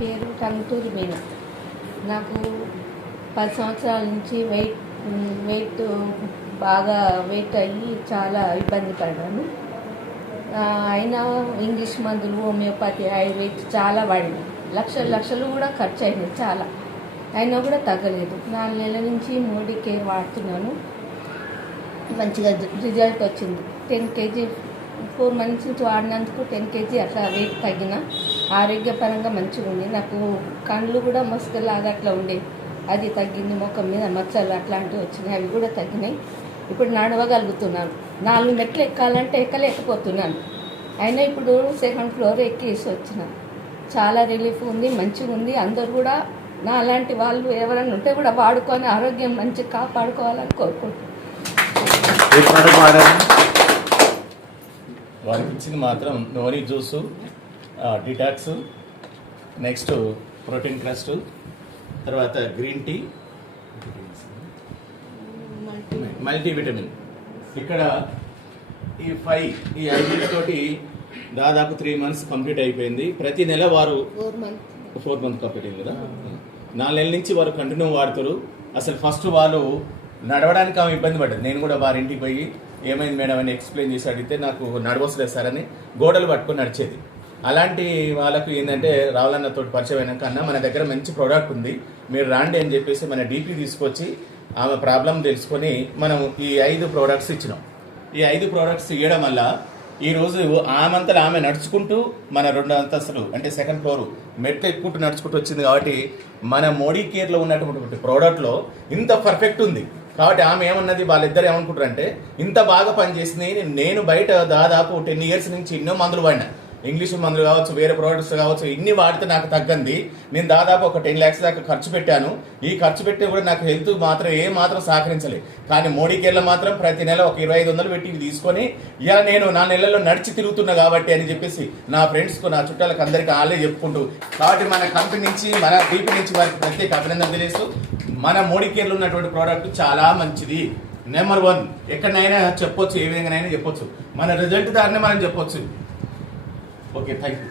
పేరు టంగుటూరి మీను. నాకు 10 సంవత్సరాల నుంచి వెయిట్ బాగా వెయిట్ అయ్యి చాలా ఇబ్బంది పడ్డాను. అయినా ఇంగ్లీష్ మందులు, హోమియోపతి, ఆయుర్వేద్ చాలా వాడినాయి. లక్షలు కూడా ఖర్చు అయినాయి చాలా. అయినా కూడా తగ్గలేదు. 4 నెలల నుంచి మోడీ కేర్ వాడుతున్నాను. మంచిగా రిజల్ట్ వచ్చింది. 10 kg 4 months నుంచి వాడినందుకు 10 kg అట్లా వెయిట్ తగ్గిన. ఆరోగ్యపరంగా మంచిగా ఉంది. నాకు కళ్ళు కూడా మస్కలాగా అట్లా ఉండేవి, అది తగ్గింది. ముఖం మీద మచ్చలు అట్లాంటివి వచ్చినాయి, అవి కూడా తగ్గినాయి. ఇప్పుడు నడవగలుగుతున్నాను. 4 మెట్లు ఎక్కాలంటే ఎక్కలేకపోతున్నాను. అయినా ఇప్పుడు 2nd floor ఎక్కేసి వచ్చిన. చాలా రిలీఫ్ ఉంది, మంచిగా ఉంది. అందరు కూడా నా అలాంటి వాళ్ళు ఎవరైనా ఉంటే కూడా వాడుకొని ఆరోగ్యం మంచిగా కాపాడుకోవాలని కోరుకుంటున్నాను. వారికి ఇచ్చింది మాత్రం Nori juice, detox, next protein crust, తర్వాత గ్రీన్ టీ, మల్టీవిటమిన్. ఇక్కడ ఈ 5 తోటి దాదాపు 3 months కంప్లీట్ అయిపోయింది. ప్రతి నెల వారు 4 months కంప్లీట్ అయింది కదా. 4 నెలల నుంచి వారు కంటిన్యూ వాడుతారు. అసలు ఫస్ట్ వాళ్ళు నడవడానికి ఆమె ఇబ్బంది పడ్డది. నేను కూడా వారి ఇంటికి పోయి ఏమైంది మేడం అని ఎక్స్ప్లెయిన్ చేసి అడిగితే నాకు నడవసలేదు సార్ అని గోడలు పట్టుకొని నడిచేది. అలాంటి వాళ్ళకు ఏంటంటే రావాలన్నతో పరిచయం అయినాక అన్న మన దగ్గర మంచి ప్రోడక్ట్ ఉంది, మీరు రాండి అని చెప్పేసి మన డీపీ తీసుకొచ్చి ఆమె ప్రాబ్లం తెలుసుకొని మనం ఈ 5 ప్రోడక్ట్స్ ఇచ్చినాం. ఈ 5 ప్రోడక్ట్స్ ఇవ్వడం వల్ల ఈరోజు ఆమెంతలో ఆమె నడుచుకుంటూ మన 2 అంతస్తులు అంటే 2nd floor మెట్లు ఎక్కుంటూ నడుచుకుంటూ వచ్చింది. కాబట్టి మన మోడీ కేర్లో ఉన్నటువంటి ప్రోడక్ట్లో ఇంత పర్ఫెక్ట్ ఉంది. కాబట్టి ఆమె ఏమన్నది, వాళ్ళిద్దరు ఏమనుకుంటారు అంటే ఇంత బాగా పనిచేసింది. నేను బయట దాదాపు 10 years నుంచి ఎన్నో మందులు వాడినా, ఇంగ్లీష్ మందులు కావచ్చు, వేరే ప్రోడక్ట్స్ కావచ్చు, ఇన్ని వాడితే నాకు తగ్గంది. నేను దాదాపు ఒక 10 lakhs దాకా ఖర్చు పెట్టాను. ఈ ఖర్చు పెట్టి కూడా నాకు హెల్త్ మాత్రం మాత్రం సహకరించలేదు. కానీ మోడీ కేర్లో మాత్రం ప్రతి నెల ఒక 2500 పెట్టి తీసుకొని ఇలా నేను 4 నెలల్లో నడిచి తిరుగుతున్నా కాబట్టి అని చెప్పేసి నా ఫ్రెండ్స్కు, నా చుట్టాలకు అందరికీ వాళ్ళే చెప్పుకుంటూ, కాబట్టి మన కంపెనీ నుంచి, మన డీపీ నుంచి వారికి ప్రత్యేక అభినందన తెలియజేస్తూ, మన మోడీ కేర్లో ఉన్నటువంటి ప్రోడక్ట్ చాలా మంచిది, నెంబర్ 1. ఎక్కడైనా చెప్పొచ్చు, ఏ విధంగానైనా చెప్పొచ్చు, మన రిజల్ట్ దారినే మనం చెప్పొచ్చు. Okay, thank you.